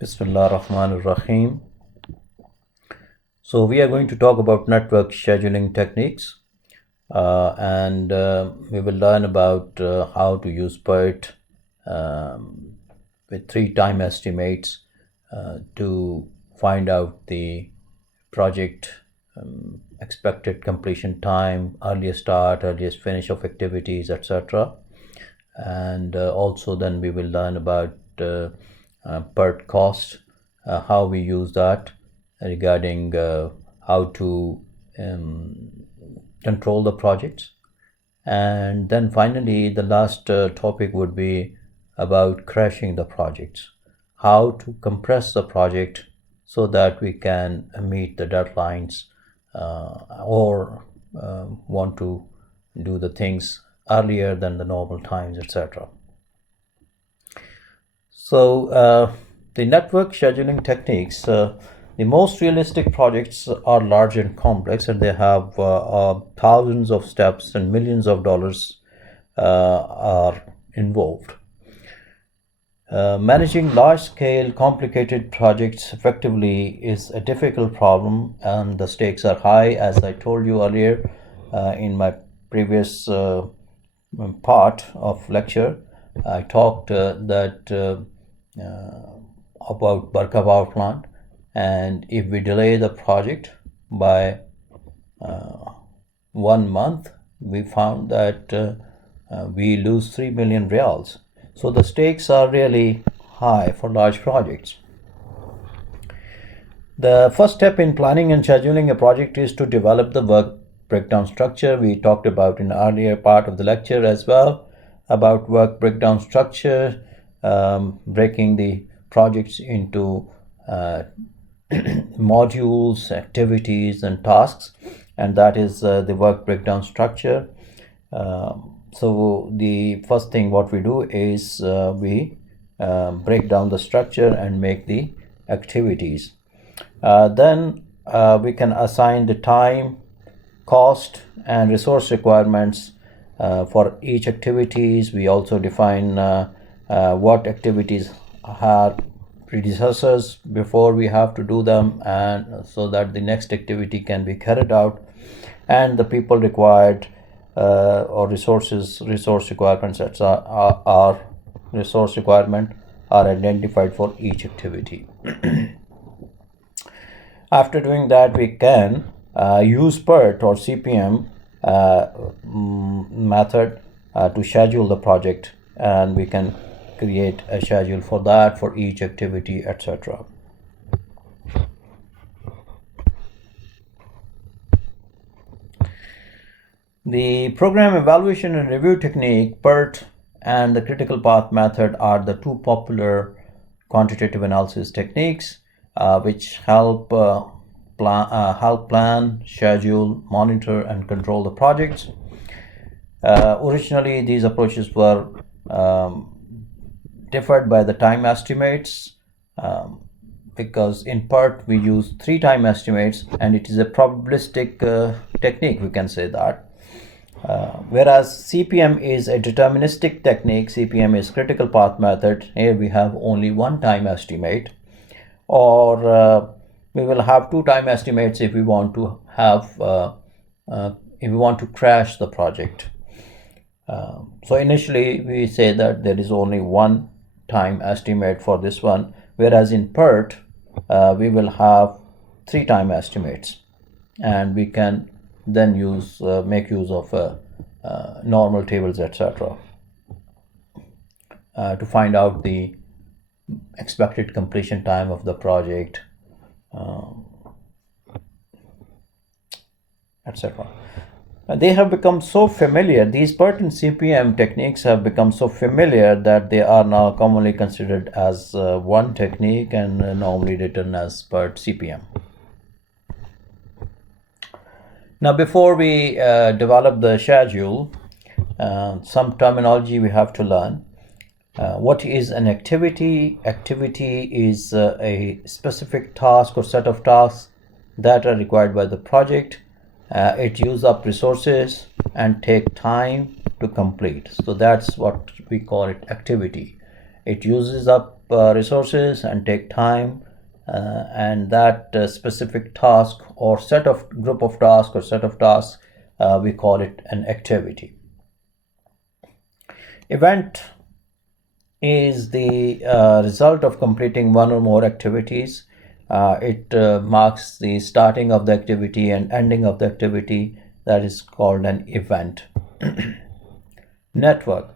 Bismillah Rahman Rahim. So we are going to talk about network scheduling techniques, and we will learn about how to use PERT with 3 time estimates to find out the project expected completion time, earliest start, earliest finish of activities, etc. And also then we will learn about PERT cost, how we use that regarding how to control the projects. And then finally, the last topic would be about crashing the projects, how to compress the project so that we can meet the deadlines or want to do the things earlier than the normal times, etc. So the network scheduling techniques, the most realistic projects are large and complex, and they have thousands of steps and millions of dollars are involved. Managing large-scale, complicated projects effectively is a difficult problem, and the stakes are high. As I told you earlier in my previous part of lecture, I talked about Barka power plant, and if we delay the project by 1 month, we found that we lose 3 million reals. So the stakes are really high for large projects. The first step in planning and scheduling a project is to develop the work breakdown structure. We talked about in the earlier part of the lecture as well about work breakdown structure, breaking the projects into modules, activities, and tasks, and that is the work breakdown structure. So the first thing what we do is we break down the structure and make the activities. Then we can assign the time, cost, and resource requirements for each activities. We also define what activities are predecessors before we have to do them, and so that the next activity can be carried out, and the people required or resource requirements are resource requirement are identified for each activity. After doing that, we can use PERT or CPM method to schedule the project, and we can create a schedule for that for each activity, etc. The program evaluation and review technique, PERT, and the critical path method are the 2 popular quantitative analysis techniques which help plan, schedule, monitor, and control the projects. Originally, these approaches were differed by the time estimates, because in PERT we use 3 time estimates, and it is a probabilistic technique, we can say that. Whereas CPM is a deterministic technique. CPM is critical path method. Here we have only 1 time estimate, or we will have 2 time estimates if we want to have if we want to crash the project. So initially we say that there is only 1 time estimate for this one, whereas in PERT we will have 3 time estimates, and we can then make use of normal tables, etc. To find out the expected completion time of the project, etc. They have become so familiar, these PERT and CPM techniques have become so familiar that they are now commonly considered as one technique and normally written as PERT CPM. Now, before we develop the schedule, some terminology we have to learn. What is an activity? Activity is a specific task or set of tasks that are required by the project. It uses up resources and take time to complete. So that's what we call it, activity. It uses up resources and take time, and that specific task or group of tasks or set of tasks, we call it an activity. Event is the result of completing one or more activities. It marks the starting of the activity and ending of the activity. That is called an event. Network.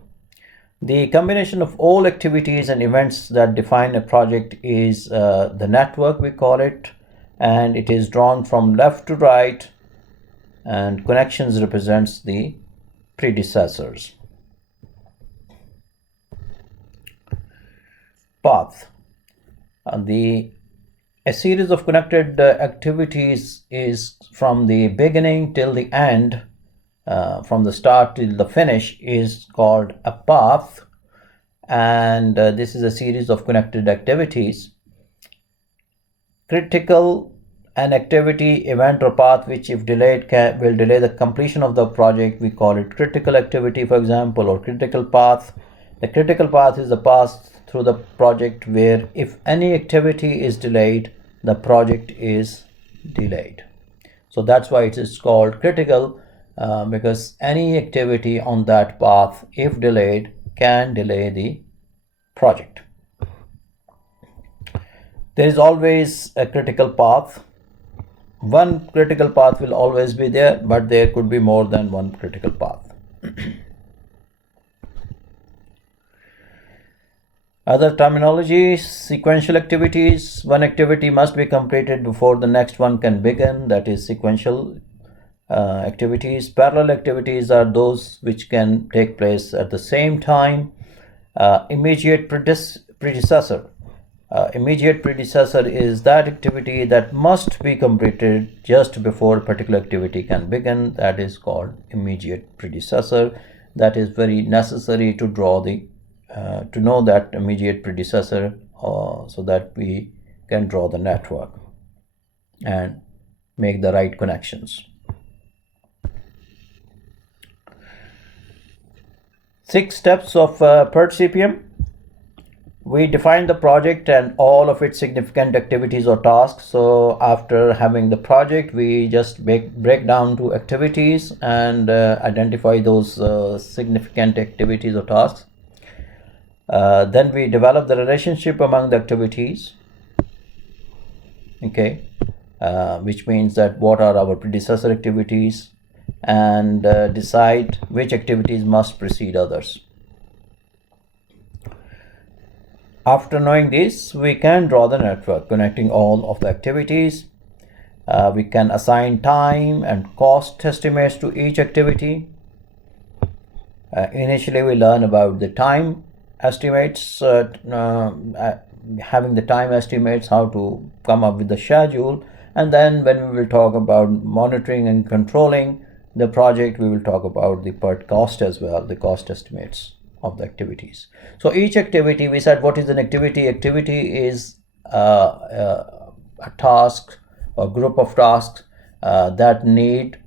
The combination of all activities and events that define a project is the network, we call it, and it is drawn from left to right, and connections represents the predecessors. Path. A series of connected activities is from the beginning till the end, from the start till the finish, is called a path, and this is a series of connected activities. Critical an activity, event, or path which, if delayed, will delay the completion of the project. We call it critical activity, for example, or critical path. The critical path is the path through the project where, if any activity is delayed, the project is delayed. So that's why it is called critical, because any activity on that path, if delayed, can delay the project. There is always a critical path. One critical path will always be there, but there could be more than one critical path. Other terminology: sequential activities. One activity must be completed before the next one can begin. That is sequential activities. Parallel activities are those which can take place at the same time. Immediate predecessor. Immediate predecessor is that activity that must be completed just before a particular activity can begin. That is called immediate predecessor. That is very necessary to draw to know that immediate predecessor, so that we can draw the network and make the right connections. 6 steps of PERT CPM. We define the project and all of its significant activities or tasks. So after having the project, we just break down to activities and identify those significant activities or tasks. Then we develop the relationship among the activities, okay, which means that what are our predecessor activities, and decide which activities must precede others. After knowing this, we can draw the network connecting all of the activities. We can assign time and cost estimates to each activity. Initially, we learn about the time estimates, having the time estimates, how to come up with the schedule, and then when we will talk about monitoring and controlling the project, we will talk about the PERT cost as well, the cost estimates of the activities. So each activity, we said, what is an activity? Activity is a task or group of tasks that need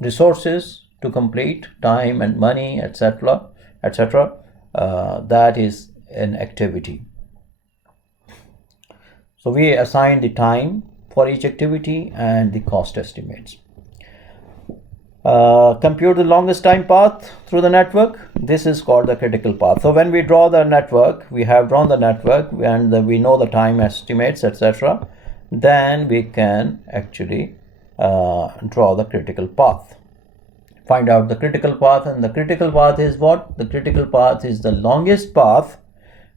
resources to complete, time and money, etc., etc. That is an activity. So we assign the time for each activity and the cost estimates. Compute the longest time path through the network. This is called the critical path. So when we draw the network, we have drawn the network and we know the time estimates, etc. Then we can actually draw the critical path. Find out the critical path, and the critical path is what? The critical path is the longest path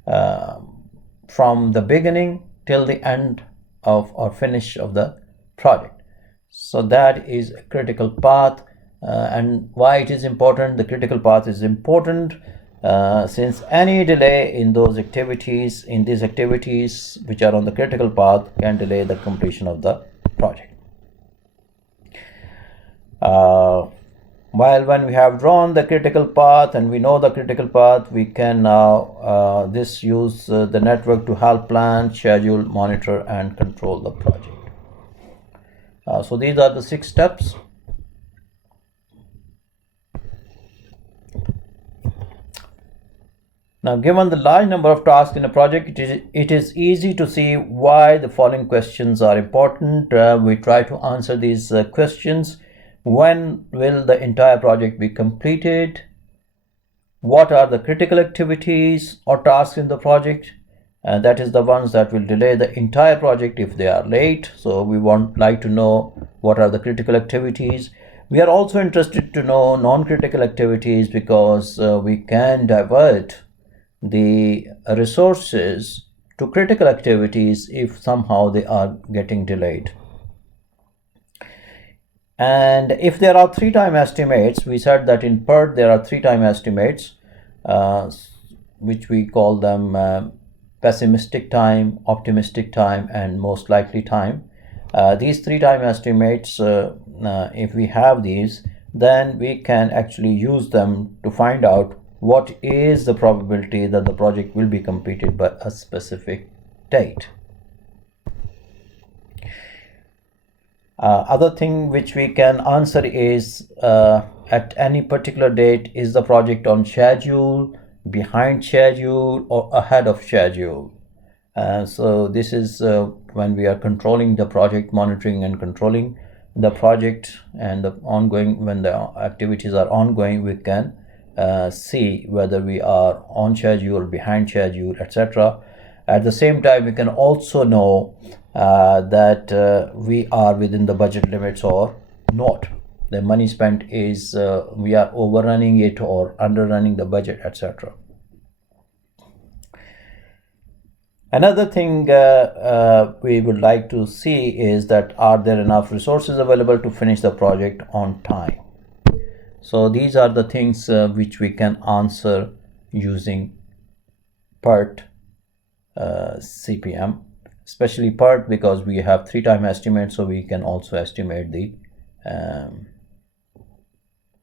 from the beginning till the end of or finish of the project. So that is a critical path. And why it is important? The critical path is important since any delay in these activities which are on the critical path can delay the completion of the project. While when we have drawn the critical path and we know the critical path, we can now use the network to help plan, schedule, monitor, and control the project. So these are the 6 steps. Now, given the large number of tasks in a project, it is easy to see why the following questions are important. We try to answer these questions. When will the entire project be completed? What are the critical activities or tasks in the project? That is the ones that will delay the entire project if they are late. So we like to know what are the critical activities. We are also interested to know non-critical activities because we can divert the resources to critical activities if somehow they are getting delayed. And if there are 3-time estimates, we said that in PERT there are 3-time estimates, which we call them pessimistic time, optimistic time, and most likely time. These 3-time estimates, if we have these, then we can actually use them to find out what is the probability that the project will be completed by a specific date. Other thing which we can answer is at any particular date, is the project on schedule, behind schedule, or ahead of schedule? So this is when we are controlling the project, monitoring and controlling the project, and when the activities are ongoing, we can see whether we are on schedule, behind schedule, etc. At the same time, we can also know that we are within the budget limits or not. The money spent is we are overrunning it or underrunning the budget, etc. Another thing we would like to see is that are there enough resources available to finish the project on time? So these are the things which we can answer using PERT CPM, especially PERT because we have 3-time estimates, so we can also estimate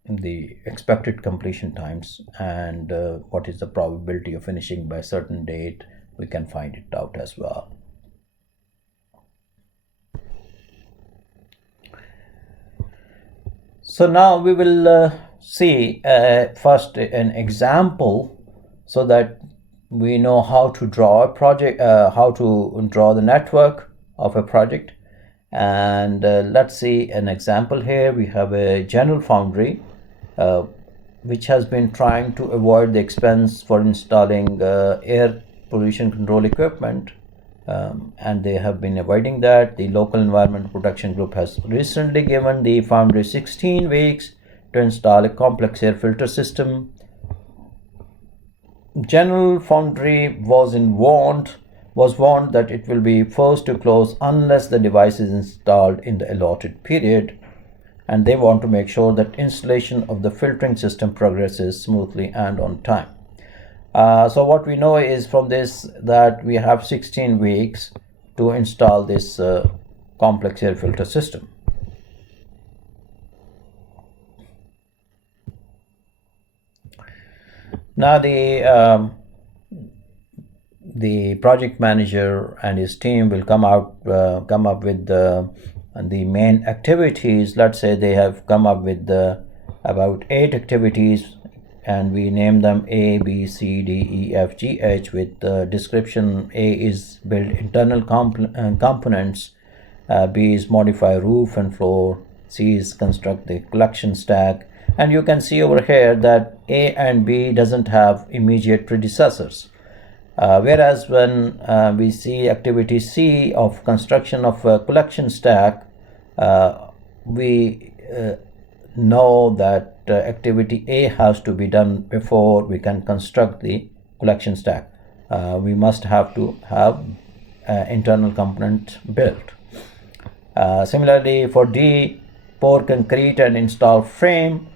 the expected completion times and what is the probability of finishing by a certain date. We can find it out as well. So now we will see first an example so that we know how to draw a project, how to draw the network of a project. And let's see an example here. We have a general foundry which has been trying to avoid the expense for installing air pollution control equipment, and they have been avoiding that. The local environment protection group has recently given the foundry 16 weeks to install a complex air filter system. General Foundry was warned that it will be forced to close unless the device is installed in the allotted period, and they want to make sure that installation of the filtering system progresses smoothly and on time. So what we know is from this that we have 16 weeks to install this complex air filter system. Now the project manager and his team will come up with the main activities. Let's say they have come up with about 8 activities, and we name them A, B, C, D, E, F, G, H with the description. A is build internal components, B is modify roof and floor, C is construct the collection stack. And you can see over here that A and B doesn't have immediate predecessors. Whereas when we see activity C of construction of a collection stack, we know that activity A has to be done before we can construct the collection stack. We must have to have internal component built. Similarly for D, pour concrete and install frame,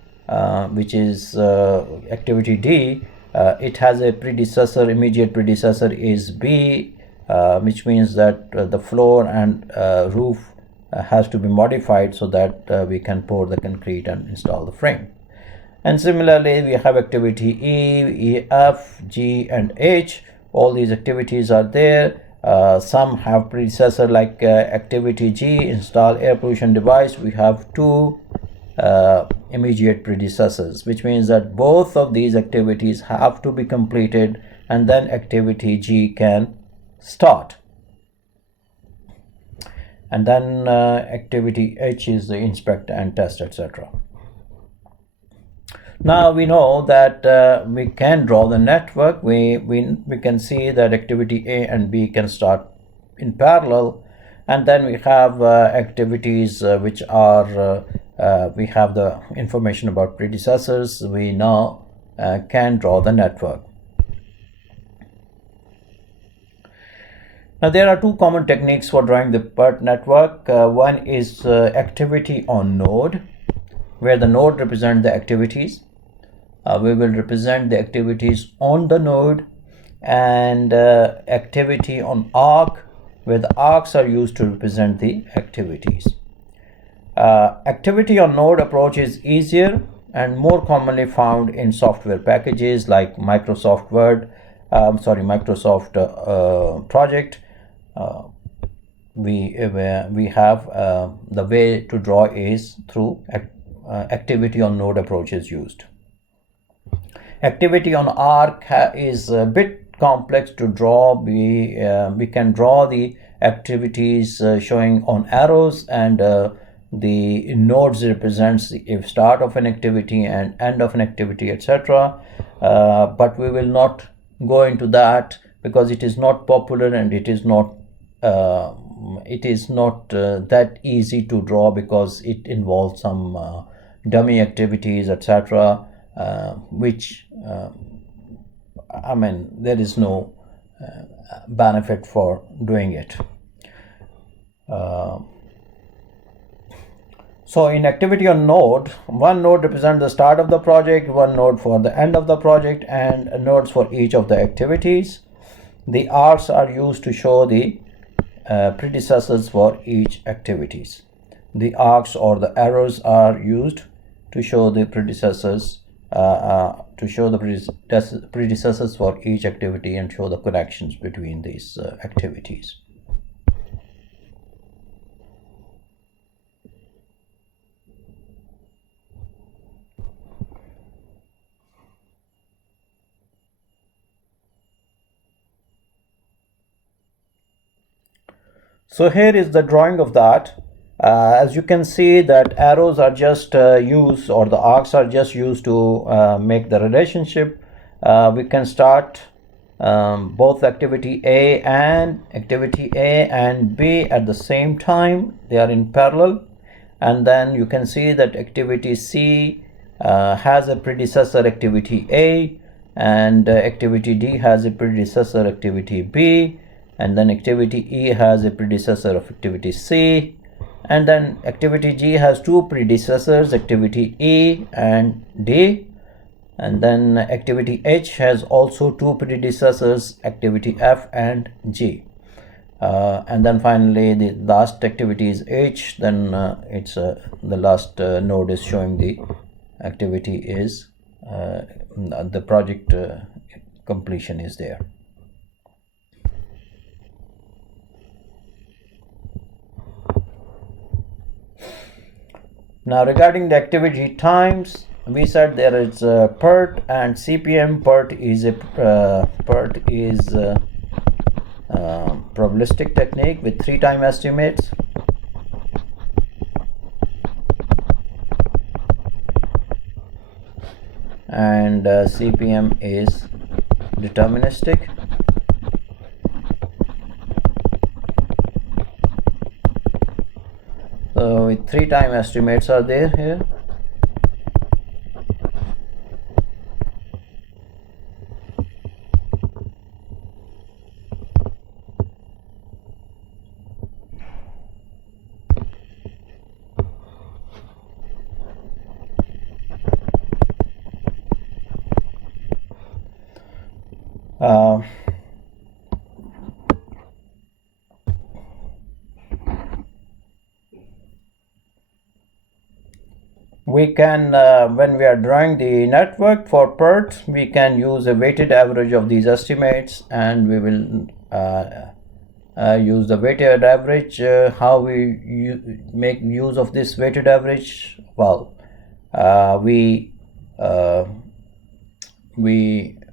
which is activity D. It has a predecessor. Immediate predecessor is B, which means that the floor and roof has to be modified so that we can pour the concrete and install the frame. And similarly we have activity E, F, G and H. All these activities are there. Some have predecessor, like activity G, install air pollution device. We have 2 immediate predecessors, which means that both of these activities have to be completed and then activity G can start. And then activity H is the inspect and test, etc. Now we know that we can draw the network. We can see that activity A and B can start in parallel, and then we have activities which are we have the information about predecessors. We now can draw the network. Now there are two common techniques for drawing the PERT network. One is activity on node, where the node represents the activities. We will represent the activities on the node, and activity on arc, where the arcs are used to represent the activities. Activity on node approach is easier and more commonly found in software packages like Microsoft Word, Microsoft Project. We have the way to draw is through activity on node approach is used. Activity on arc is a bit complex to draw. We can draw the activities showing on arrows, and the nodes represents the start of an activity and end of an activity, etc. But we will not go into that because it is not popular, and it is not that easy to draw because it involves some dummy activities, etc. Which there is no benefit for doing it. So in activity on node, one node represents the start of the project, one node for the end of the project, and nodes for each of the activities. The arcs are used to show the predecessors for each activities. The arcs or the arrows are used to show the predecessors predecessors for each activity and show the connections between these activities. So here is the drawing of that. As you can see that arrows are just used, or the arcs are just used to make the relationship. We can start both activity A and B at the same time. They are in parallel, and then you can see that activity C has a predecessor activity A, and activity D has a predecessor activity B, and then activity E has a predecessor of activity C, and then activity G has two predecessors, activity E and D, and then activity H has also two predecessors, activity F and G, and then finally the last activity is H. Then it's the last node is showing the activity is the project completion is there. Now regarding the activity times, we said there is PERT and CPM. PERT is probabilistic technique with 3 time estimates. And CPM is deterministic. So with 3 time estimates are there here. We can, when we are drawing the network for PERT, we can use a weighted average of these estimates, and we will use the weighted average. How we make use of this weighted average? Well, we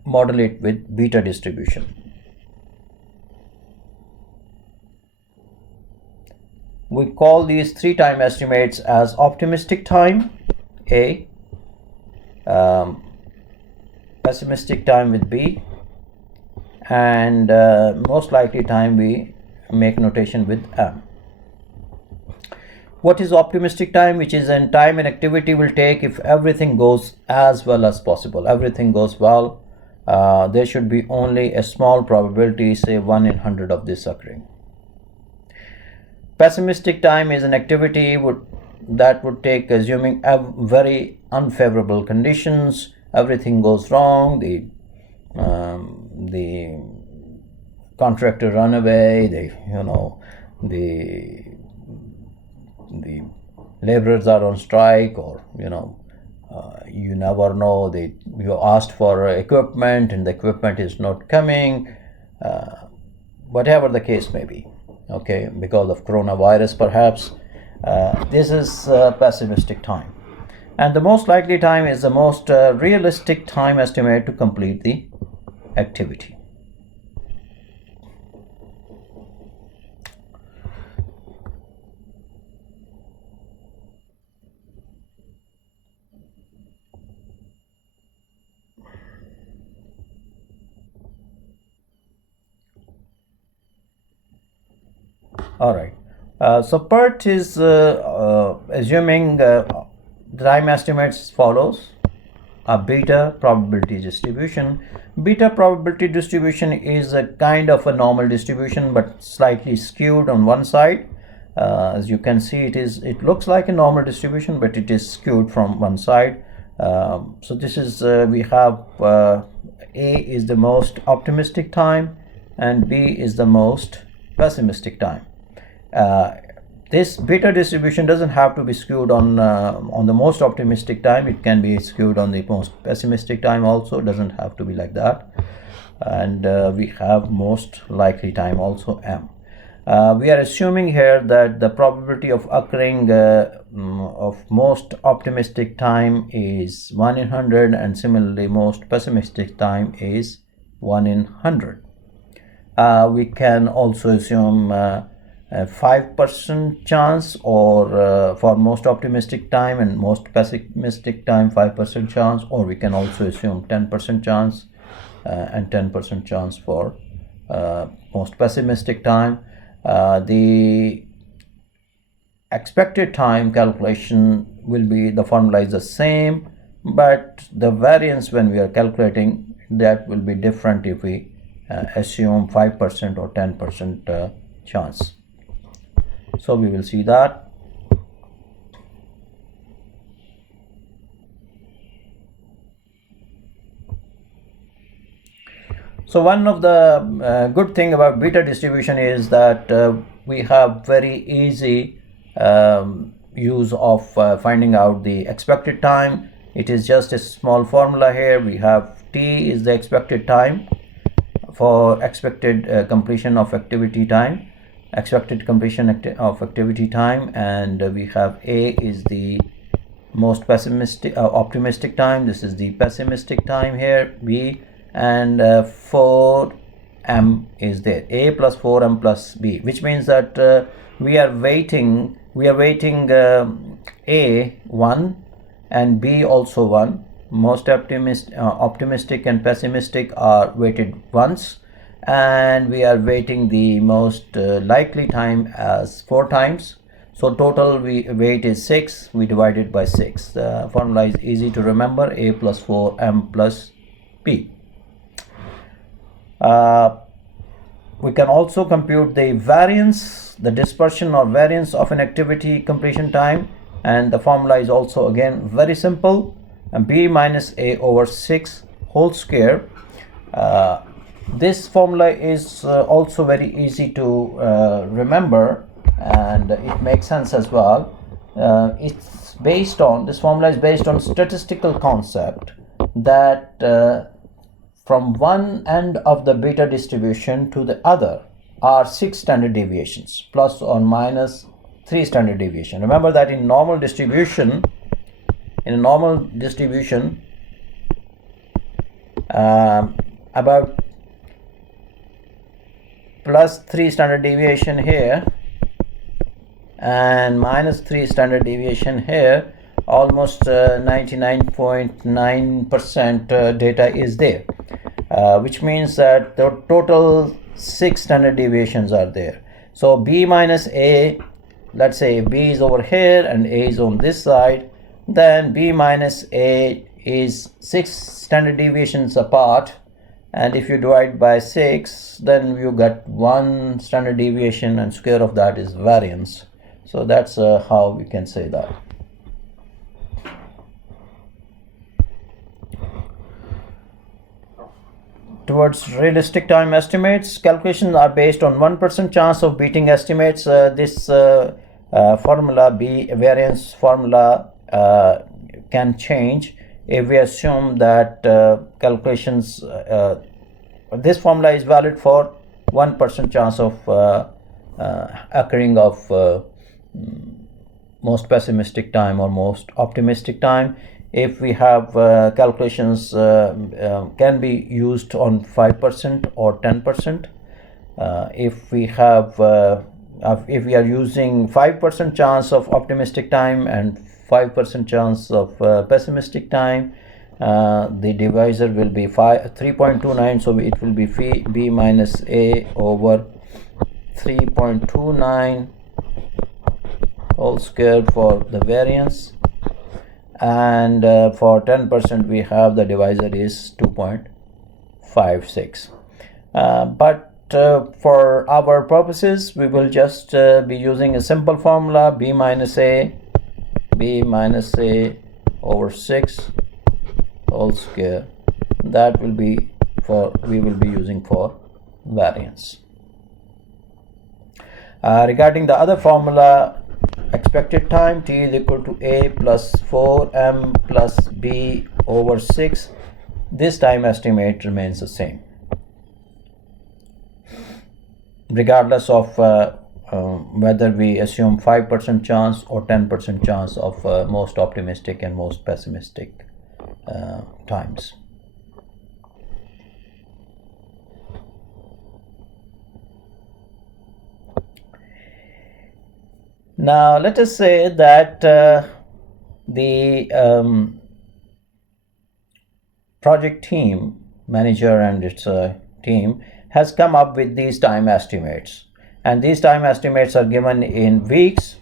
model it with beta distribution. We call these three time estimates as optimistic time A, pessimistic time with B, and most likely time we make notation with M. What is optimistic time? Which is in time an activity will take if everything goes as well as possible. Everything goes well. There should be only a small probability, say 1 in 100 of this occurring. Pessimistic time is an activity that would take assuming very unfavorable conditions. Everything goes wrong. The contractor run away. The laborers are on strike, or you never know. You asked for equipment and the equipment is not coming. Whatever the case may be. Okay, because of coronavirus perhaps. This is pessimistic time. And the most likely time is the most realistic time estimate to complete the activity. All right. So PERT is assuming time estimates follows a beta probability distribution. Beta probability distribution is a kind of a normal distribution but slightly skewed on one side. As you can see, it looks like a normal distribution, but it is skewed from one side. So this is we have A is the most optimistic time and B is the most pessimistic time. This beta distribution doesn't have to be skewed on the most optimistic time. It can be skewed on the most pessimistic time also. It doesn't have to be like that. And we have most likely time also M. We are assuming here that the probability of occurring of most optimistic time is 1 in 100, and similarly most pessimistic time is 1 in 100. We can also assume a 5% chance, or for most optimistic time, and most pessimistic time 5% chance, or we can also assume 10% chance and 10% chance for most pessimistic time. The expected time calculation will be, the formula is the same, but the variance when we are calculating that will be different if we assume 5% or 10% chance. So we will see that. So one of the good thing about beta distribution is that we have very easy use of finding out the expected time. It is just a small formula here. We have T is the expected time for expected completion of activity time, expected completion of activity time, and we have A is the most pessimistic optimistic time. This is the pessimistic time here, B, and 4m is there, A plus 4m plus B, which means that we are weighting A 1 and B also 1. Most optimistic and pessimistic are weighted once, and we are weighting the most likely time as 4 times. So total weight is 6. We divide it by 6. The formula is easy to remember: A plus 4m plus B. We can also compute the variance, the dispersion or variance of an activity completion time, and the formula is also again very simple: B minus A over 6 whole square. This formula is also very easy to remember, and it makes sense as well. It's based on, this formula is based on statistical concept that from one end of the beta distribution to the other are 6 standard deviations, plus or minus 3 standard deviation. Remember that in a normal distribution, about plus 3 standard deviation here and minus 3 standard deviation here, almost 99.9% data is there, which means that the total 6 standard deviations are there. So B minus A, let's say B is over here and A is on this side, then B minus A is 6 standard deviations apart, and if you divide by 6, then you get 1 standard deviation, and square of that is variance. So that's how we can say that. Towards realistic time estimates, calculations are based on 1% chance of beating estimates. This formula, B variance formula, can change if we assume that calculations, this formula is valid for 1% chance of occurring of most pessimistic time or most optimistic time. If we have calculations can be used on 5% or 10%. If we have if we are using 5% chance of optimistic time and 5% chance of pessimistic time, the divisor will be 3.29, so it will be B minus A over 3.29 whole square for the variance, and for 10% we have the divisor is 2.56. But for our purposes we will just be using a simple formula, B minus A over 6 whole square. That will be we will be using for variance. Regarding the other formula, expected time, T is equal to A plus 4M plus B over 6. This time estimate remains the same, regardless of whether we assume 5% chance or 10% chance of most optimistic and most pessimistic times. Now let us say that the project team manager and its team has come up with these time estimates, and these time estimates are given in weeks.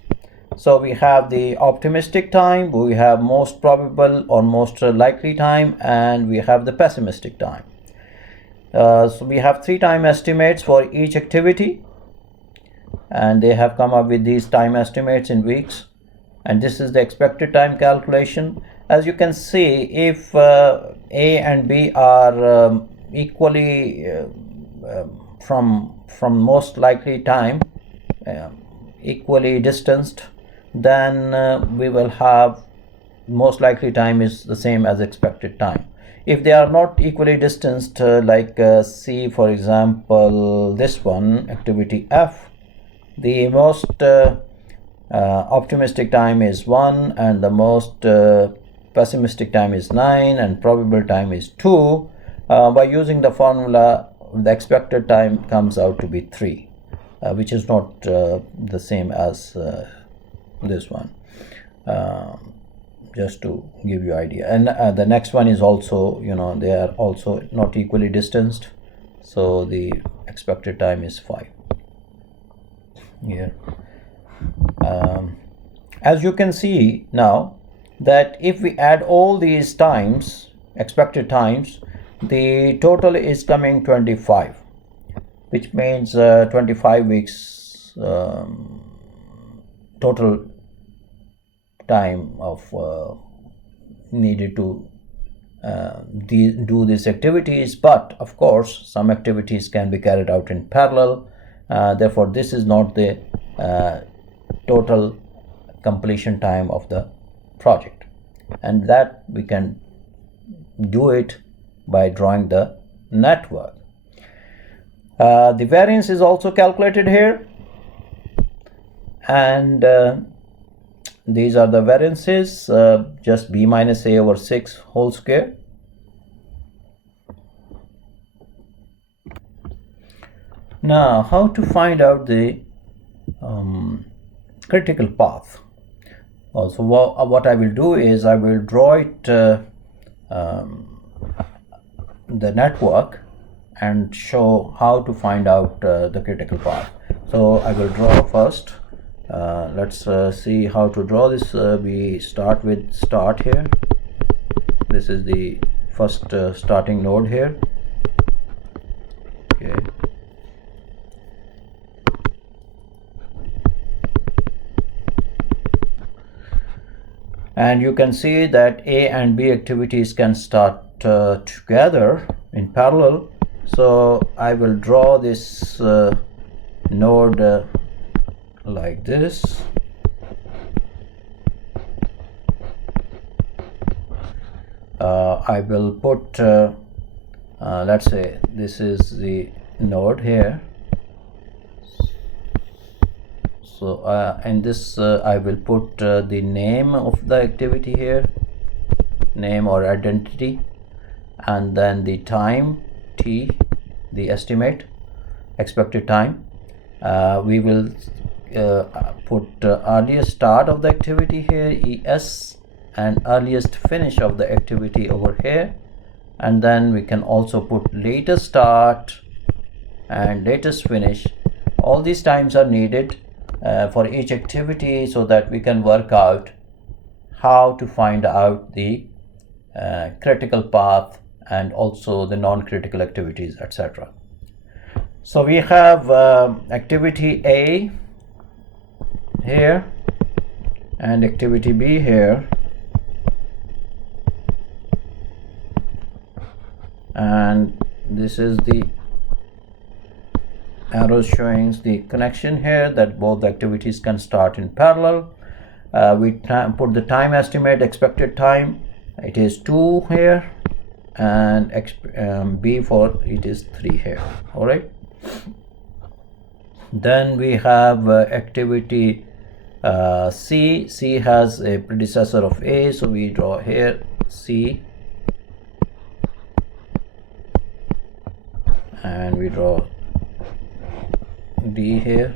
So we have the optimistic time, we have most probable or most likely time, and we have the pessimistic time. So we have 3 time estimates for each activity, and they have come up with these time estimates in weeks, and this is the expected time calculation. As you can see, if A and B are equally from most likely time, equally distanced, then we will have most likely time is the same as expected time. If they are not equally distanced, like C for example, this one, activity F, the most optimistic time is 1 and the most pessimistic time is 9 and probable time is 2. By using the formula, the expected time comes out to be 3, which is not the same as this one, just to give you idea. And the next one is also, they are also not equally distanced, so the expected time is 5 here. As you can see now, that if we add all these times, expected times, the total is coming 25, which means 25 weeks total time of needed to do these activities. But of course some activities can be carried out in parallel, therefore this is not the total completion time of the project, and that we can do it by drawing the network. The variance is also calculated here, and these are the variances, just B minus A over 6 whole square Now, how to find out the critical path? Also, what I will do is I will draw it the network and show how to find out the critical path. So I will draw first. Let's see how to draw this. We start with start here. This is the first starting node here. Okay. And you can see that A and B activities can start together in parallel. So I will draw this node like this. I will put let's say this is the node here. So in this I will put the name of the activity here, name or identity, and then the time t, the estimate, expected time. We will put earliest start of the activity here, es, and earliest finish of the activity over here, and then we can also put latest start and latest finish. All these times are needed for each activity so that we can work out how to find out the critical path and also the non-critical activities, etc. So we have activity A here and activity B here, and this is the arrows showing the connection here that both activities can start in parallel. We put the time estimate, expected time, it is 2 here, and B for it is 3 here. All right. Then we have activity C. C has a predecessor of A, so we draw here C, and we draw D here.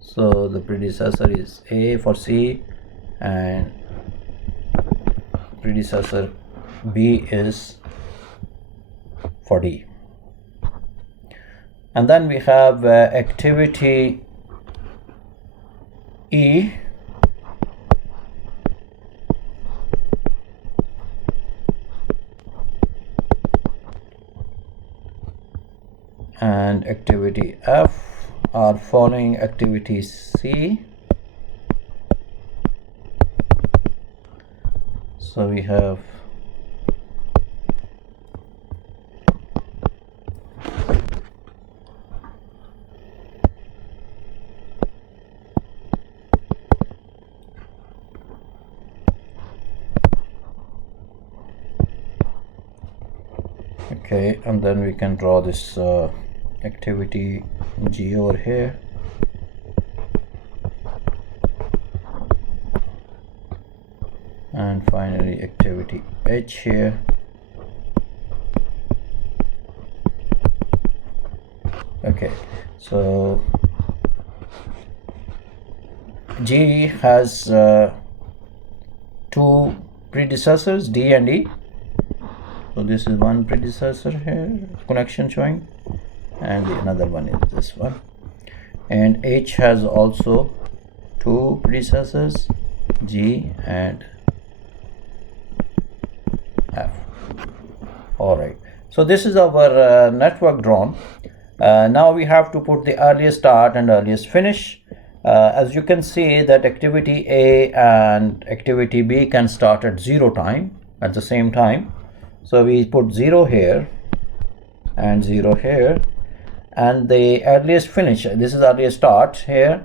So the predecessor is A for C and predecessor B is for D. And then we have activity E, and activity F are following activity C. So we have okay, and then we can draw this activity G over here. And finally activity H here. Okay, so G has 2 predecessors, D and E. So this is one predecessor here, connection showing, and another one is this one. And H has also 2 predecessors, G and F. All right, so this is our network drawn. Now we have to put the earliest start and earliest finish. As you can see that activity A and activity B can start at 0 time at the same time. So we put 0 here and 0 here, and the earliest finish, this is earliest start here.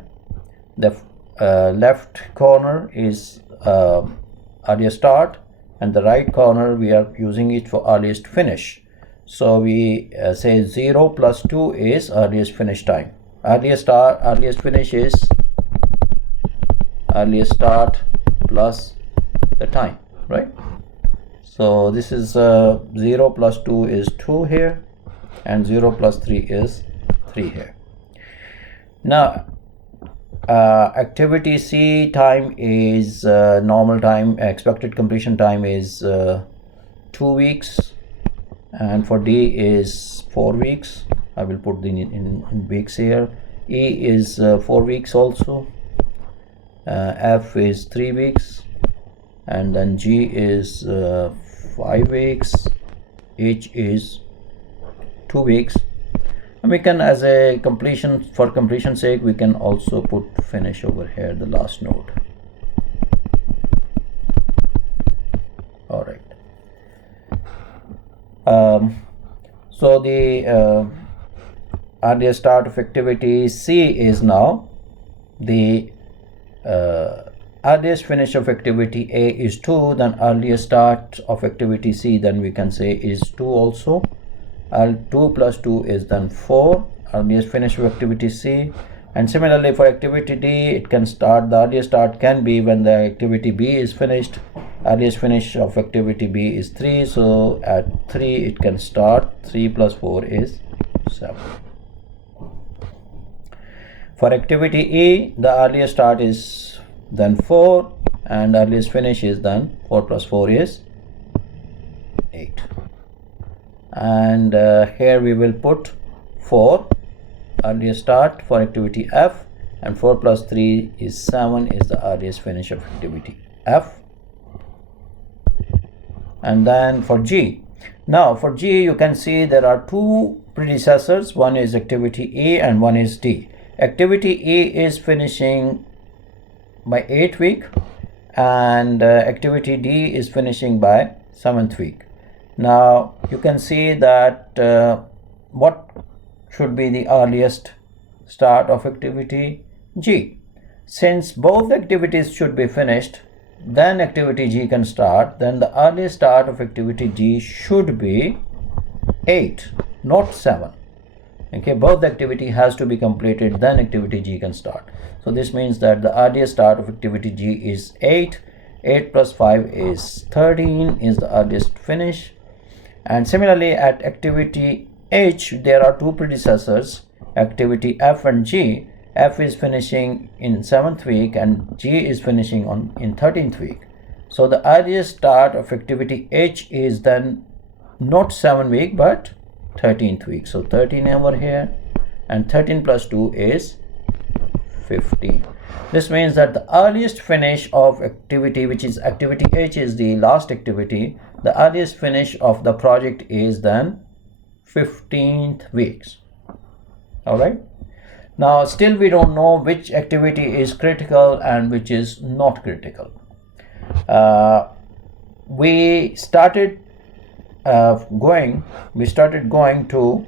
The left corner is earliest start, and the right corner we are using it for earliest finish. So we say 0 plus 2 is earliest finish time. Earliest start, earliest finish is earliest start plus the time, right? So this is 0 plus 2 is 2 here, and 0 plus 3 is 3 here. Now activity C time is normal time, expected completion time is 2 weeks, and for D is 4 weeks. I will put the in weeks here. E is 4 weeks also, F is 3 weeks, and then G is 5 weeks, H is 2 weeks. And we can, as a completion, for completion sake, we can also put finish over here, the last node. All right. So the earliest start of activity C is now the earliest finish of activity A is 2, then earliest start of activity C, then we can say is 2 also. 2 plus 2 is then 4, earliest finish of activity C. And similarly for activity D, it can start, the earliest start can be when the activity B is finished. Earliest finish of activity B is 3, so at 3 it can start. 3 plus 4 is 7. For activity E, the earliest start is then 4, and earliest finish is then 4 plus 4 is 8. And here we will put 4, earliest start for activity F, and 4 plus 3 is 7 is the earliest finish of activity F. And then for G, now for G you can see there are 2 predecessors, one is activity E and one is D. Activity E is finishing by 8th week, and activity D is finishing by 7th week. Now you can see that what should be the earliest start of activity G. Since both activities should be finished, then activity G can start, then the earliest start of activity G should be 8, not 7. Okay, both the activity has to be completed, then activity G can start. So this means that the earliest start of activity G is 8. 8 plus 5 is 13 is the earliest finish. And similarly at activity H, there are 2 predecessors, activity F and G. F is finishing in 7th week and G is finishing in 13th week. So the earliest start of activity H is then not 7 week but 13th week. So 13 over here, and 13 plus 2 is 15. This means that the earliest finish of activity, which is activity H, is the last activity. The earliest finish of the project is then 15th weeks. All right. Now still we don't know which activity is critical and which is not critical. We started going to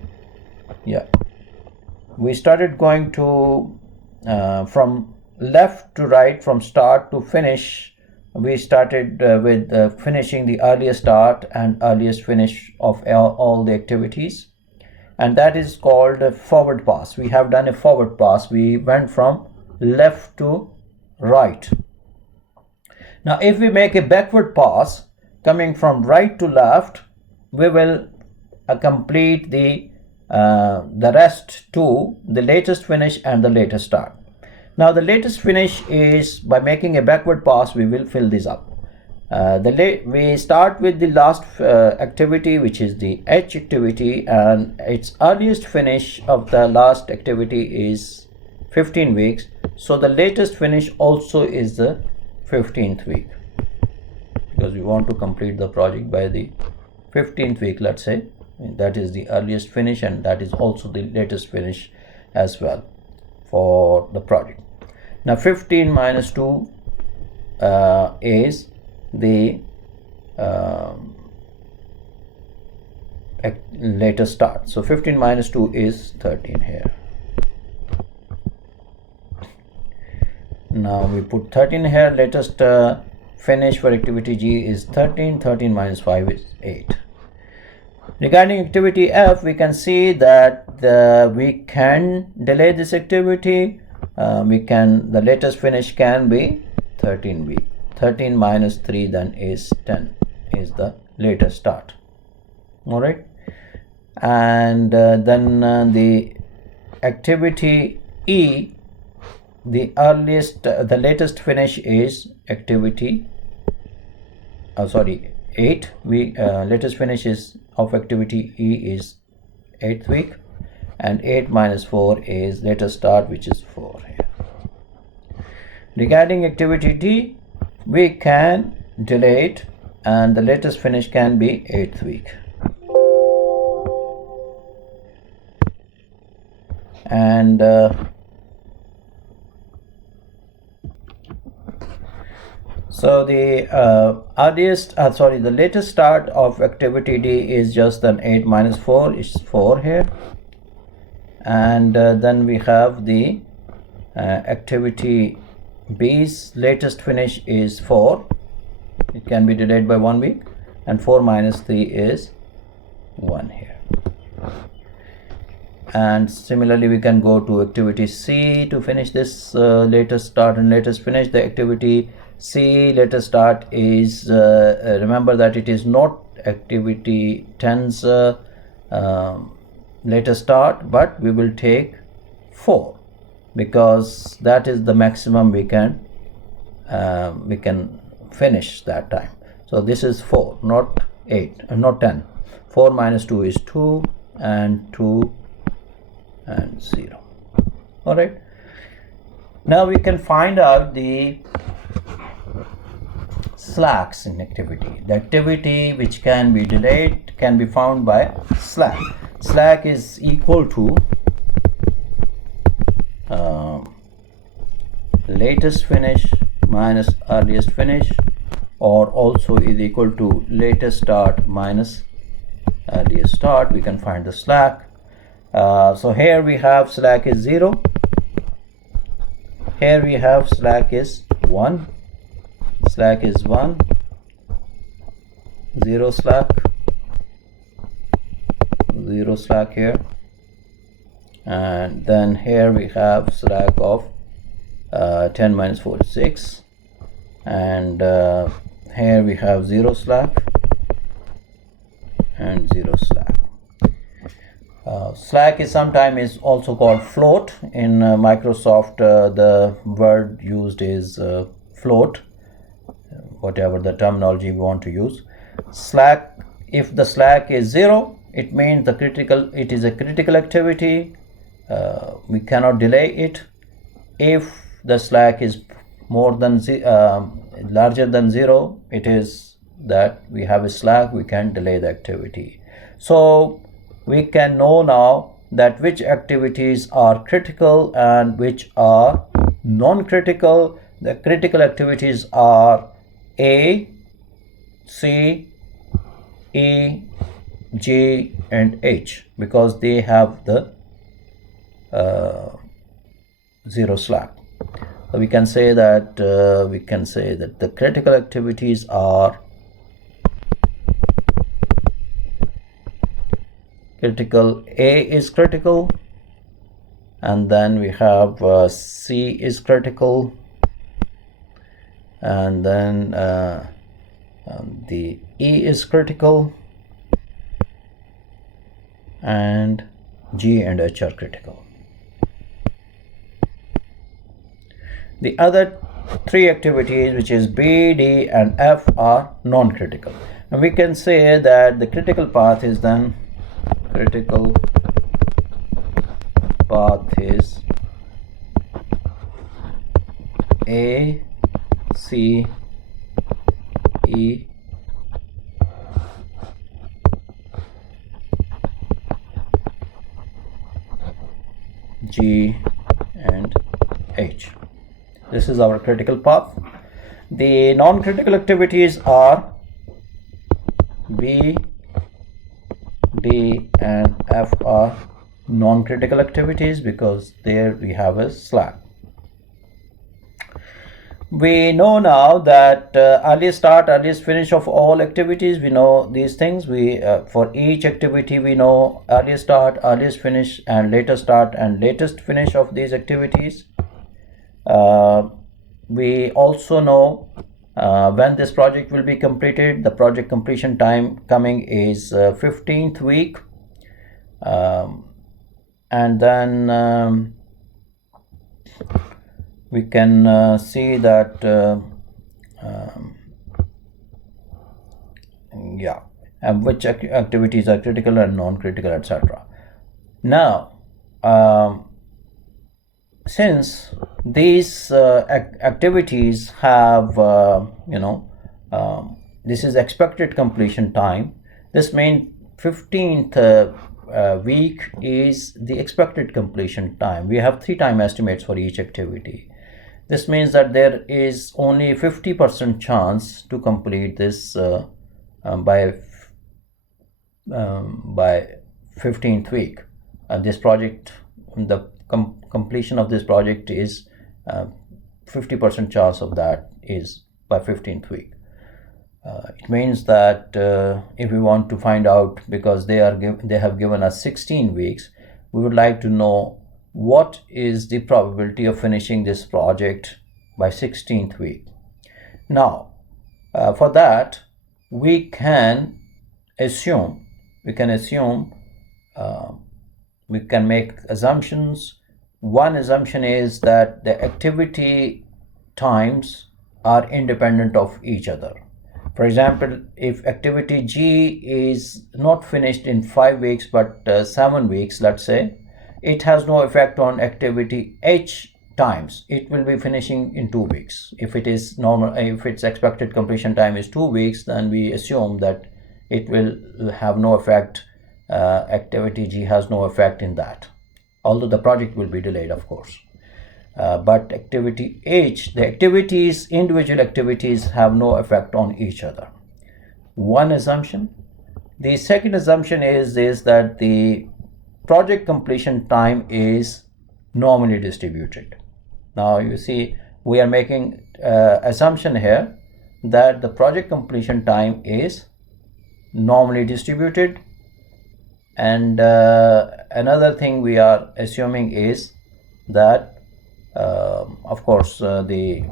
from left to right, from start to finish. We started with finishing the earliest start and earliest finish of all the activities, and that is called a forward pass. We have done a forward pass. We went from left to right. Now if we make a backward pass coming from right to left, we will complete the rest to the latest finish and the latest start. Now the latest finish is, by making a backward pass, we will fill this up. We start with the last activity, which is the H activity, and its earliest finish of the last activity is 15 weeks. So the latest finish also is the 15th week, because we want to complete the project by the 15th week, let's say. That is the earliest finish, and that is also the latest finish as well for the project. Now 15 minus 2 is the latest start. So 15 minus 2 is 13 here. Now we put 13 here. Latest finish for activity G is 13. 13 minus 5 is 8. Regarding activity F, we can see that we can delay this activity. The latest finish can be 13 week. 13 minus 3 then is 10 is the latest start. All right. and then the activity E, the latest finish is activity 8. We latest finish is of activity E is 8th week, and 8 minus 4 is latest start, which is 4 here. Regarding activity D, we can delay it, and the latest finish can be 8th week. And so the the latest start of activity D is just then 8 minus 4 is 4 here, and then we have the activity B's latest finish is 4. It can be delayed by 1 week, and 4 minus 3 is 1 here. And similarly, we can go to activity C to finish this latest start and latest finish. The activity C latest start is remember that it is not activity 10's latest start, but we will take 4 because that is the maximum we can finish that time. So this is 4, not 8, not 10. 4 minus 2 is 2, and 2 and 0. All right, now we can find out the slacks in activity. The activity which can be delayed can be found by slack. Slack is equal to latest finish minus earliest finish, or also is equal to latest start minus earliest start. We can find the slack. So here we have slack is 0. Here we have slack is 1. Slack is 1. 0 slack. 0 slack here. And then here we have slack of 10 minus 4 is 6. And here we have 0 slack and 0 slack. Slack is sometimes also called float. In Microsoft, the word used is float, whatever the terminology we want to use. Slack, if the slack is 0, it means it is a critical activity. We cannot delay it. If the slack is larger than 0, it is that we have a slack, we can delay the activity. So we can know now that which activities are critical and which are non-critical. The critical activities are A, C, E, G, and H, because they have the 0 slack. So we can say that the critical activities are critical. A is critical, and then we have C is critical, and then the E is critical, and G and H are critical. The other 3 activities, which is B, D, and F, are non-critical. And we can say that the critical path is then A, C, E, G, and H. This is our critical path. The non-critical activities are B, D, and F are non-critical activities because there we have a slack. We know now that earliest start, earliest finish of all activities, we know these things. We for each activity we know earliest start, earliest finish, and latest start and latest finish of these activities. We also know when this project will be completed. The project completion time coming is 15th week, And then we can see that which activities are critical and non-critical, etc. Now, since these activities have this is expected completion time, this means 15th week is the expected completion time. We have 3 time estimates for each activity. This means that there is only 50% chance to complete this by 15th week. This project, the completion of this project is 50% chance of that is by 15th week. It means that if we want to find out, because they have given us 16 weeks, we would like to know what is the probability of finishing this project by 16th week. Now, for that, we can make assumptions. One assumption is that the activity times are independent of each other. For example, if activity G is not finished in 5 weeks but 7 weeks, let's say, it has no effect on activity H times. It will be finishing in 2 weeks. If it is normal, if its expected completion time is 2 weeks, then we assume that it will have no effect. Activity G has no effect in that, although the project will be delayed, of course. But activity H, the individual activities have no effect on each other. One assumption. The second assumption is that the project completion time is normally distributed. Now you see, we are making assumption here that the project completion time is normally distributed. And another thing we are assuming is that of course the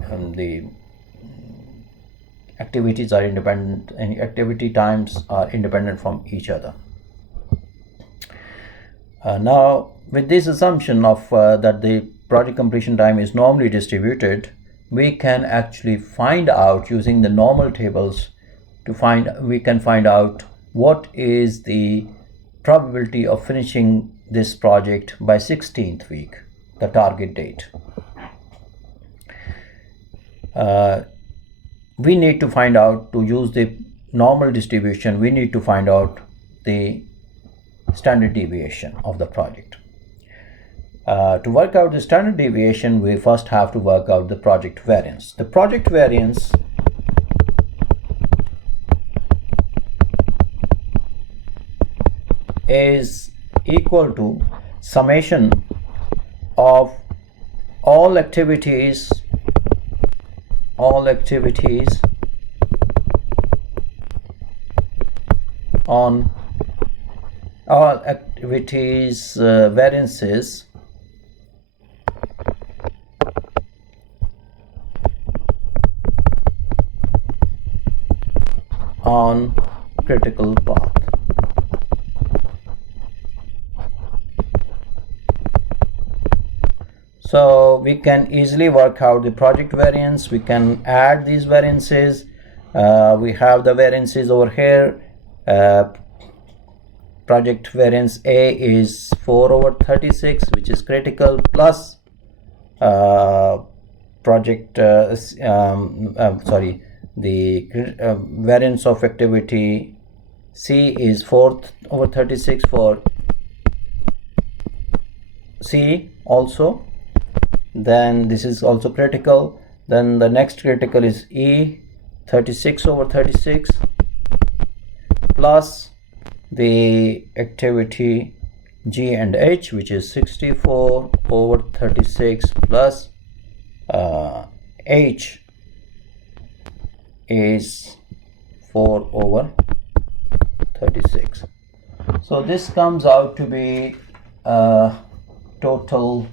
activities are independent, and activity times are independent from each other. Now, with this assumption of that the project completion time is normally distributed, we can actually find out, using the normal tables, we can find out what is the probability of finishing this project by 16th week, the target date. We need to find out, to use the normal distribution, we need to find out the standard deviation of the project. To work out the standard deviation, we first have to work out the project variance. The project variance is equal to summation of all activities variances on critical path. So we can easily work out the project variance. We can add these variances. We have the variances over here. Project variance A is 4/36, which is critical, plus the variance of activity C is 4/36 for C also. Then this is also critical. Then the next critical is E, 36/36, plus the activity G and H, which is 64/36, plus H is 4/36. So this comes out to be total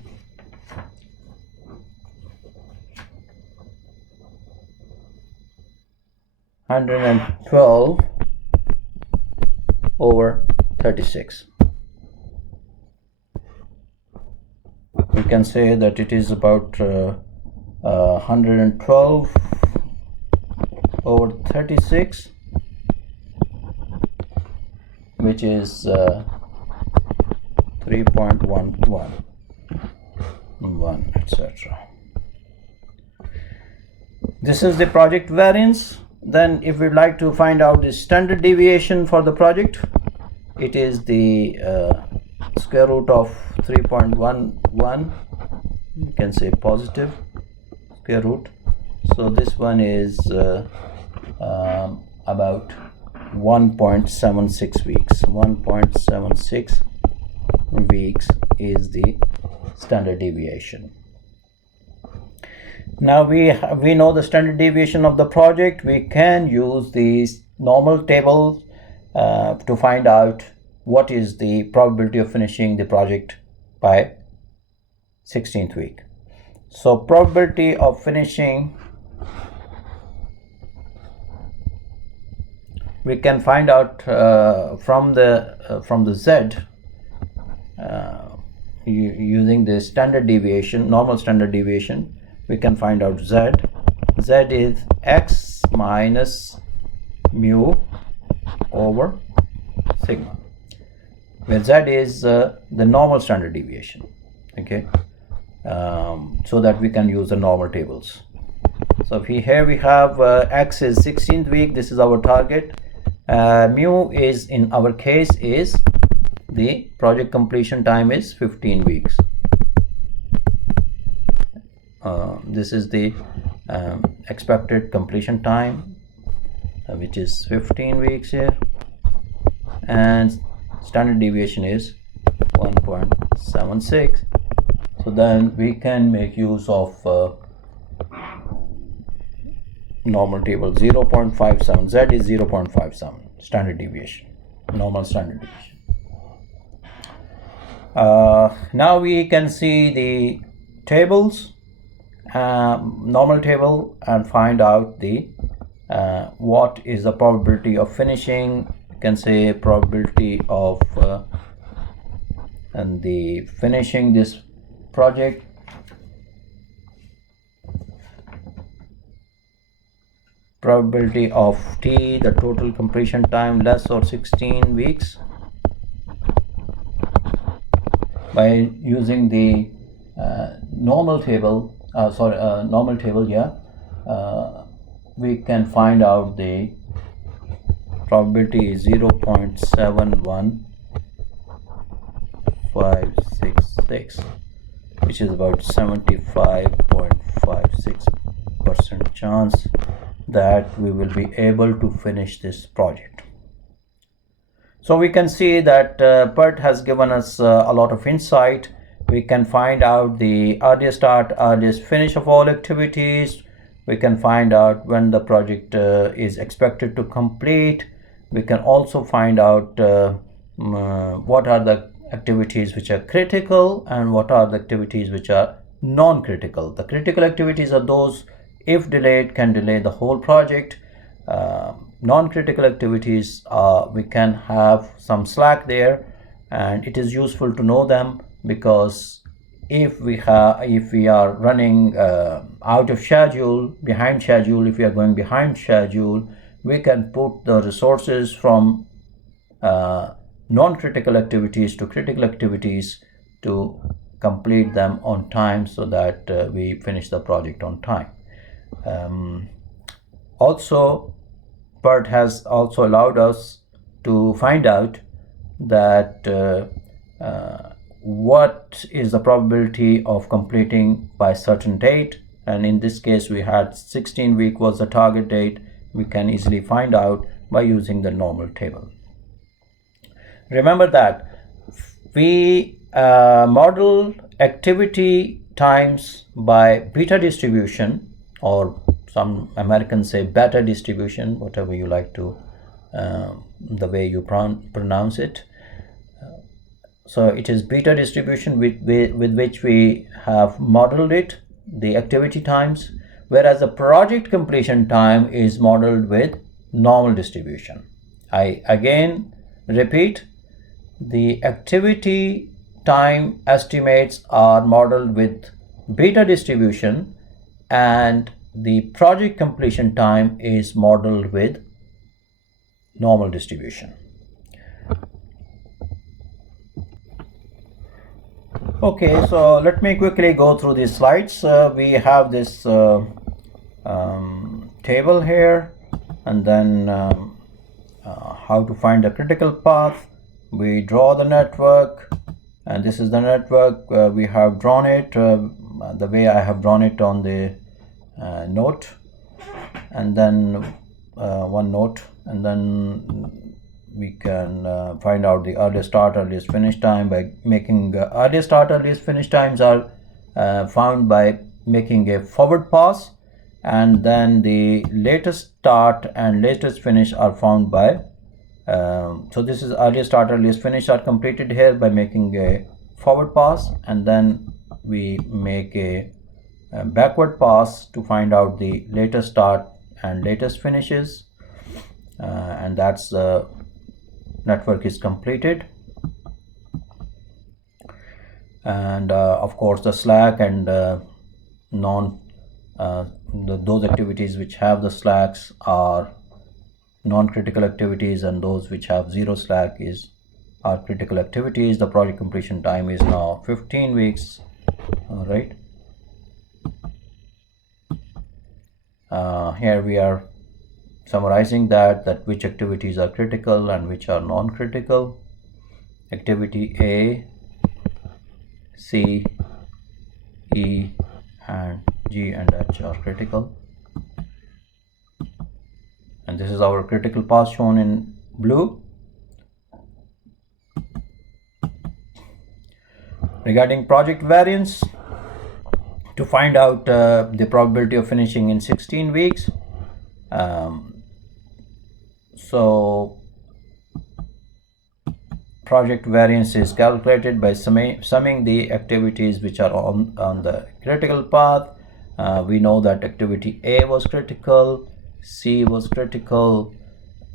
112/36. can say that it is about 112 over 36, which is 3.111, etc. This is the project variance. Then if we'd like to find out the standard deviation for the project, it is the square root of 3.11, you can say positive square root. So this one is about 1.76 weeks. 1.76 weeks is the standard deviation. Now we know the standard deviation of the project. We can use these normal tables to find out what is the probability of finishing the project by 16th week. So probability of finishing, we can find out from the Z using the standard deviation, normal standard deviation. We can find out Z. Z is x minus mu over sigma, where Z is the normal standard deviation. Okay, so that we can use the normal tables. So here we have x is 16th week. This is our target. Mu is, in our case, is the project completion time is 15 weeks. This is the expected completion time, which is 15 weeks here, and standard deviation is 1.76. So then we can make use of normal table. 0.57, Z is 0.57 standard deviation, normal standard deviation. Now we can see the tables, normal table, and find out the what is the probability of finishing. You can say probability of and the finishing this project. Probability of T, the total completion time, less or 16 weeks, by using the normal table. Normal table. We can find out the probability is 0.71566, which is about 75.56% chance that we will be able to finish this project. So we can see that PERT has given us a lot of insight. We can find out the earliest start, earliest finish of all activities. We can find out when the project is expected to complete. We can also find out what are the activities which are critical and what are the activities which are non-critical. The critical activities are those, if delayed, can delay the whole project. Non-critical activities, we can have some slack there, and it is useful to know them, because if we are running out of schedule, behind schedule, if we are going behind schedule, we can put the resources from non-critical activities to critical activities to complete them on time, so that we finish the project on time. Also, PERT has also allowed us to find out that what is the probability of completing by a certain date, and in this case we had 16 week was the target date. We can easily find out by using the normal table. Remember that we model activity times by beta distribution, or some Americans say beta distribution, whatever you like to, the way you pronounce it. So it is beta distribution with which we have modeled it, the activity times, whereas the project completion time is modeled with normal distribution. I again repeat, the activity time estimates are modeled with beta distribution, and the project completion time is modeled with normal distribution. Okay, so let me quickly go through these slides. We have this table here, and then how to find the critical path. We draw the network, and this is the network. We have drawn it the way I have drawn it on the note, and then one note, and then we can find out the earliest start, earliest finish time by making earliest start, earliest finish times are found by making a forward pass, and then the latest start and latest finish are found by so this is earliest start, earliest finish are completed here by making a forward pass, and then we make a backward pass to find out the latest start and latest finishes, and that's the network is completed. And of course the slack and those activities which have the slacks are non-critical activities, and those which have zero slack are critical activities. The project completion time is now 15 weeks. All right. Here we are summarizing that which activities are critical and which are non-critical. Activity A, C, E, and G and H are critical. And this is our critical path shown in blue. Regarding project variance, to find out the probability of finishing in 16 weeks, so project variance is calculated by summing the activities which are on the critical path. We know that activity A was critical, C was critical,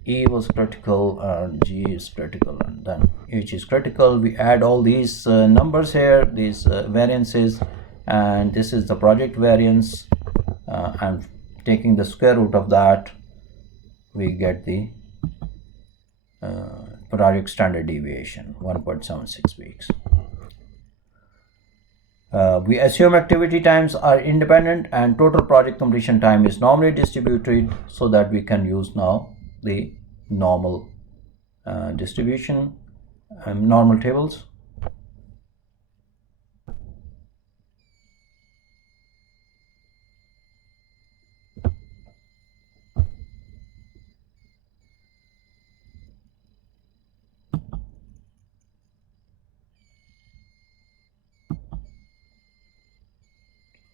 E was critical, and G is critical, and then H is critical. We add all these numbers here, these variances, and this is the project variance, and taking the square root of that, we get the project standard deviation, 1.76 weeks. We assume activity times are independent and total project completion time is normally distributed, so that we can use now the normal distribution, normal tables.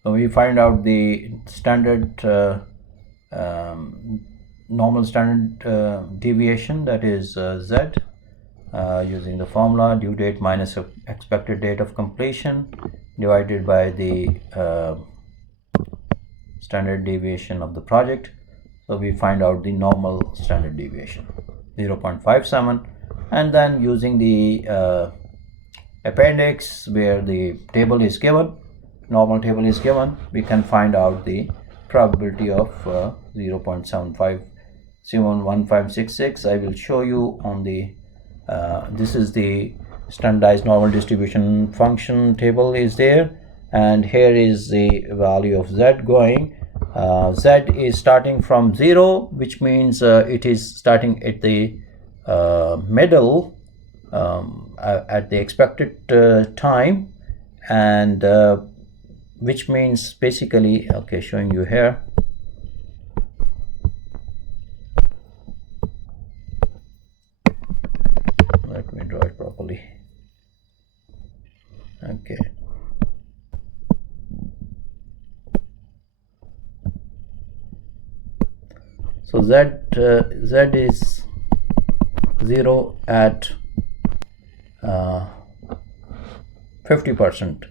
So we find out the standard normal standard deviation, that is Z, using the formula due date minus expected date of completion divided by the standard deviation of the project. So we find out the normal standard deviation, 0.57, and then using the appendix where the table is given, normal table is given, we can find out the probability of 0.751566. I will show you on the this is the standardized normal distribution function table is there, and here is the value of Z going. Z is starting from 0, which means it is starting at the middle at the expected time, and which means basically, okay, showing you here, let me draw it properly. Okay, so Z is 0 at 50%.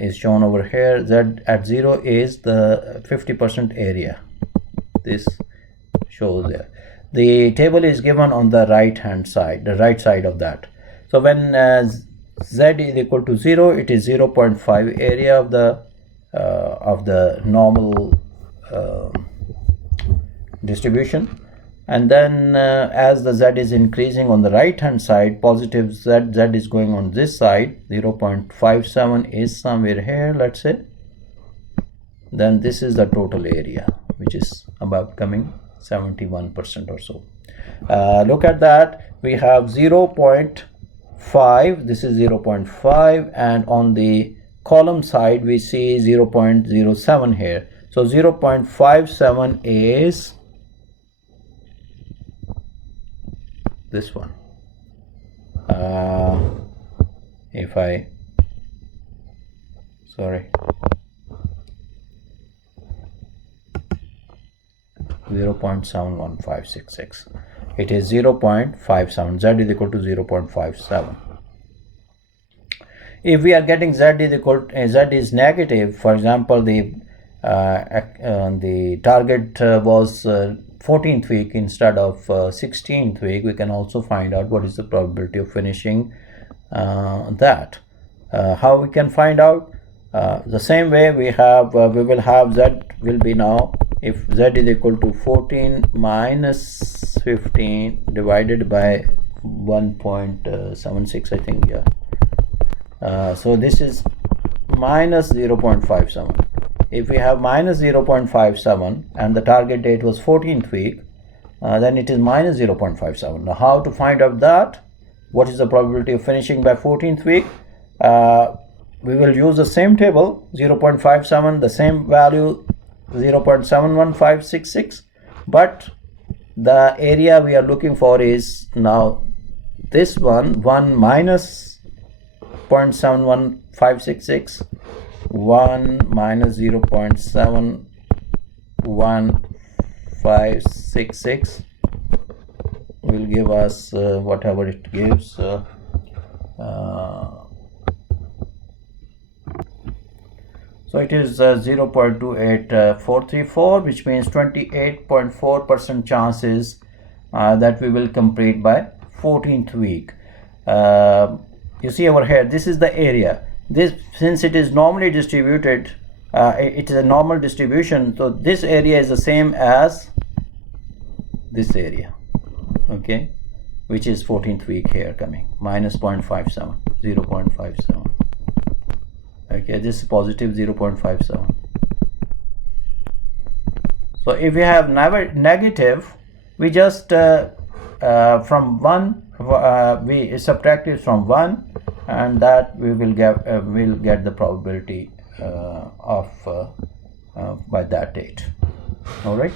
Is shown over here. Z at 0 is the 50% area. This shows there. The table is given on the right hand side, the right side of that. So when Z is equal to 0, it is 0.5 area of the normal distribution. And then as the Z is increasing on the right hand side, positive Z is going on this side, 0.57 is somewhere here, let's say. Then this is the total area, which is about coming 71% or so. Look at that, we have 0.5, this is 0.5, and on the column side we see 0.07 here. So 0.57 is this one. If I, sorry, 0.71566. It is 0.57. Z is equal to 0.57. If we are getting Z is negative, for example, the target was 14th week instead of 16th week, we can also find out what is the probability of finishing that. How we can find out? The same way we will have Z will be now, if Z is equal to 14 minus 15 divided by 1.76, I think, yeah. So this is minus 0.57. If we have minus 0.57 and the target date was 14th week, then it is minus 0.57. Now how to find out that? What is the probability of finishing by 14th week? We will use the same table, 0.57, the same value, 0.71566, but the area we are looking for is now this one, 1 minus 0.71566, 1 minus 0.71566 will give us whatever it gives. So it is 0.28434, which means 28.4% chances that we will complete by 14th week. You see over here, this is the area. This, since it is normally distributed, it is a normal distribution, so this area is the same as this area, okay, which is 14th week here coming, minus 0.57, 0.57. Okay, this is positive 0.57. So if we have negative, we just from 1 we subtract it from 1, and that we will get the probability of by that date. All right.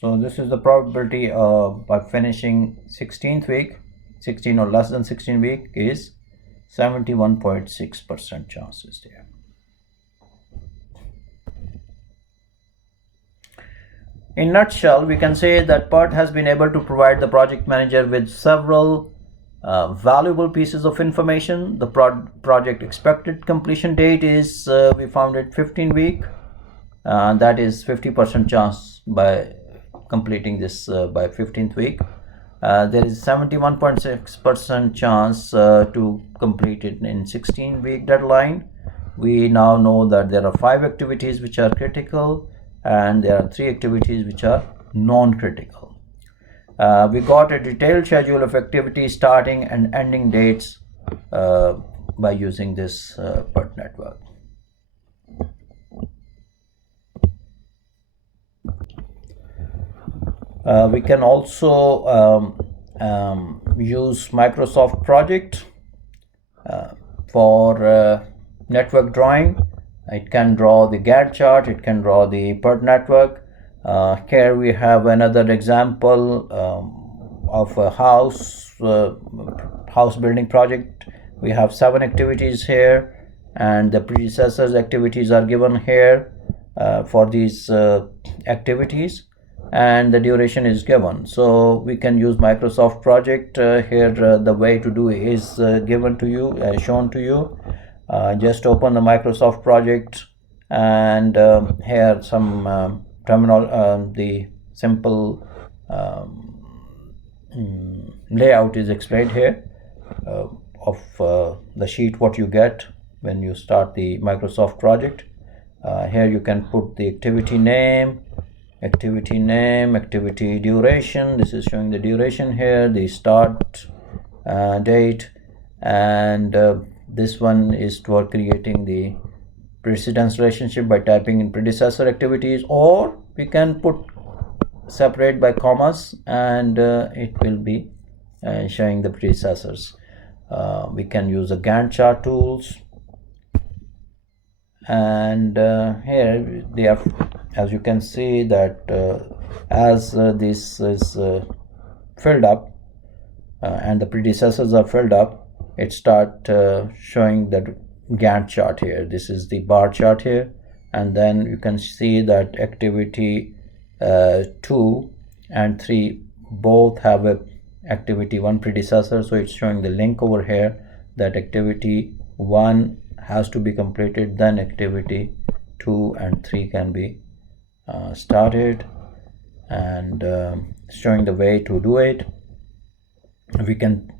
So this is the probability of by finishing 16th week, 16 or less than 16 week is 71.6% chances there. In a nutshell, we can say that PERT has been able to provide the project manager with several valuable pieces of information. The project expected completion date is, we found it 15 week. That is 50% chance by completing this by 15th week. There is 71.6% chance to complete it in 16-week deadline. We now know that there are 5 activities which are critical, and there are 3 activities which are non-critical. We got a detailed schedule of activities starting and ending dates by using this PERT network. We can also use Microsoft Project for network drawing. It can draw the Gantt chart, it can draw the PERT network. Here we have another example of a house building project. We have 7 activities here. and the predecessors activities are given here for these activities, and the duration is given. So we can use Microsoft project here. The way to do is given to you, shown to you. Just open the Microsoft project, and here some terminal, the simple layout is explained here of the sheet what you get when you start the Microsoft project. Here you can put the activity name, activity duration. This is showing the duration here, the start date, and this one is for creating the precedence relationship by typing in predecessor activities, or we can put separate by commas, and it will be showing the predecessors. We can use the Gantt chart tools, and here they are. As you can see that as this is filled up and the predecessors are filled up, it start showing that Gantt chart here. This is the bar chart here, and then you can see that activity 2 and 3 both have a activity 1 predecessor, so it's showing the link over here that activity 1 has to be completed, then activity 2 and 3 can be started, and showing the way to do it. We can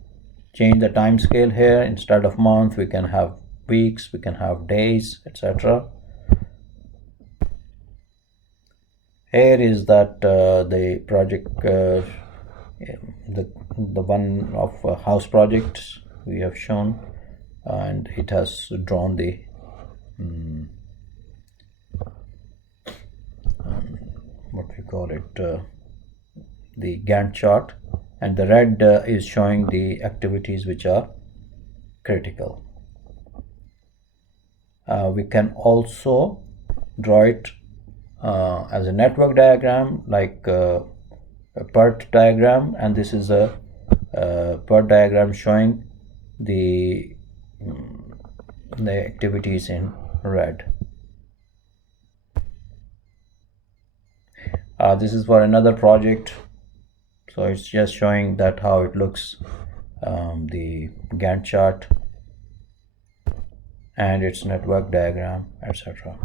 change the time scale here. Instead of month, we can have weeks, we can have days, etc. Here is that the project, the one of house projects we have shown, and it has drawn the what we call it, the Gantt chart, and the red is showing the activities which are critical. We can also draw it as a network diagram, like a PERT diagram, and this is a PERT diagram showing the activities in red. This is for another project, so it's just showing that how it looks, the Gantt chart and its network diagram, etc.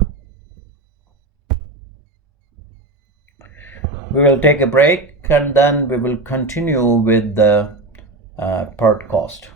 We will take a break, and then we will continue with the PERT cost.